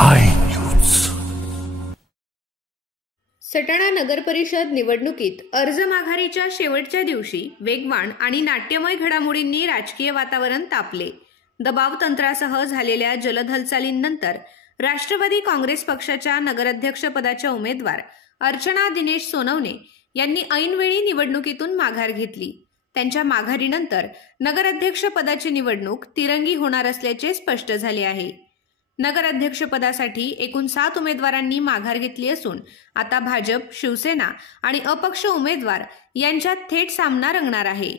I news. Satana नगर परिषद निवडणुकीत अर्ज माघारीच्या शेवटच्या दिवशी वेगवान आणि नाट्यमय घडामोडींनी राजकीय वातावरण तापले। दबाव तंत्रासह झालेल्या जलद हालचालींनंतर राष्ट्रवादी काँग्रेस पक्षाच्या नगराध्यक्षपदाच्या उमेदवार अर्चना दिनेश सोनवणे यांनी ऐनवेळी निवडणुकीतून माघार घेतली। त्यांच्या माघारीनंतर नगराध्यक्षपदाची निवडणूक तिरंगी होणार असल्याचे स्पष्ट झाले आहे। नगराध्यक्षपदासाठी एकूण 7 उमेदवारांनी माघार घेतली असून आता भाजप, शिवसेना आणि अपक्ष उमेदवार यांच्यात थेट सामना रंगणार आहे।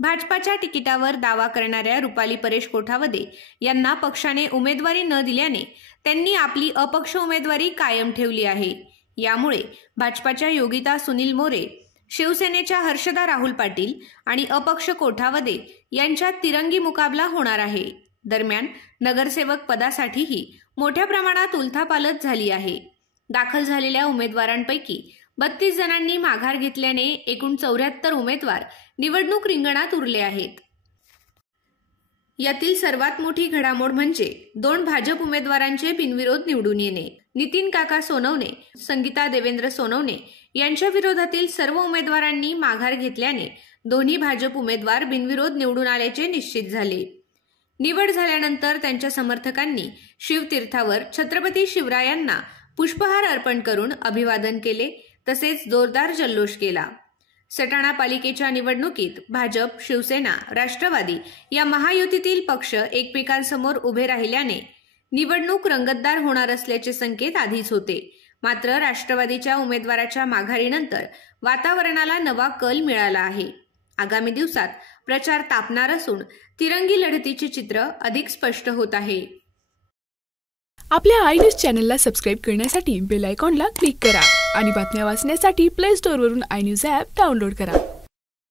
भाजपाच्या तिकिटावर दावा करणाऱ्या रुपाली परेश कोठावदे यांना पक्षाने उमेदवारी न दिल्याने त्यांनी आपली अपक्ष उमेदवारी कायम ठेवली आहे। यामुळे भाजपाच्या योगिता सुनील मोरे, शिवसेनेच्या हर्षदा राहुल पाटील आणि अपक्ष कोठावदे यांच्यात तिरंगी मुकाबला होणार आहे। दरम्यान नगरसेवक पदासाठीही मोठ्या प्रमाणात उलथापालथ झाली आहे। दाखल झालेल्या उमेदवारांपैकी 32 जणांनी माघार घेतल्याने एकूण 74 उमेदवार निवडणूक रिंगणात उरले आहेत। यातील सर्वात मोठी घडामोड म्हणजे 2 भाजप उमेदवारांचे बिनविरोध निवडून येणे। नितीन काका सोनवणे, संगीता देवेंद्र सोनवणे यांच्या विरोधातील सर्व उमेदवारांनी माघार घेतल्याने दोन्ही भाजप उमेदवार बिनविरोध निवडून आल्याचे निश्चित झाले। निवड झाल्यानंतर त्यांच्या समर्थकांनी शिवतीर्थावर छत्रपती शिवरायांना पुष्पहार अर्पण करून अभिवादन केले, तसेच जोरदार जल्लोष केला। सटाणा पालिकेच्या निवडणुकीत भाजप, शिवसेना, राष्ट्रवादी या महायुतीतील पक्ष एकमेकांसमोर उभे राहिल्याने निवडणूक रंगतदार होणार असल्याचे संकेत आधीच होते। मात्र राष्ट्रवादीच्या उमेदवाराच्या माघारीनंतर वातावरणाला नवा कल मिळाला आहे। आगामी दिवसात प्रचार तापणार असून तिरंगी लढतीचे चित्र अधिक स्पष्ट होत आहे। आपल्या आय न्यूज चॅनलला सबस्क्राइब करण्यासाठी बेल आयकॉनला क्लिक करा आणि बातम्या वाचण्यासाठी प्ले स्टोअरवरून आय न्यूज ॲप डाउनलोड करा।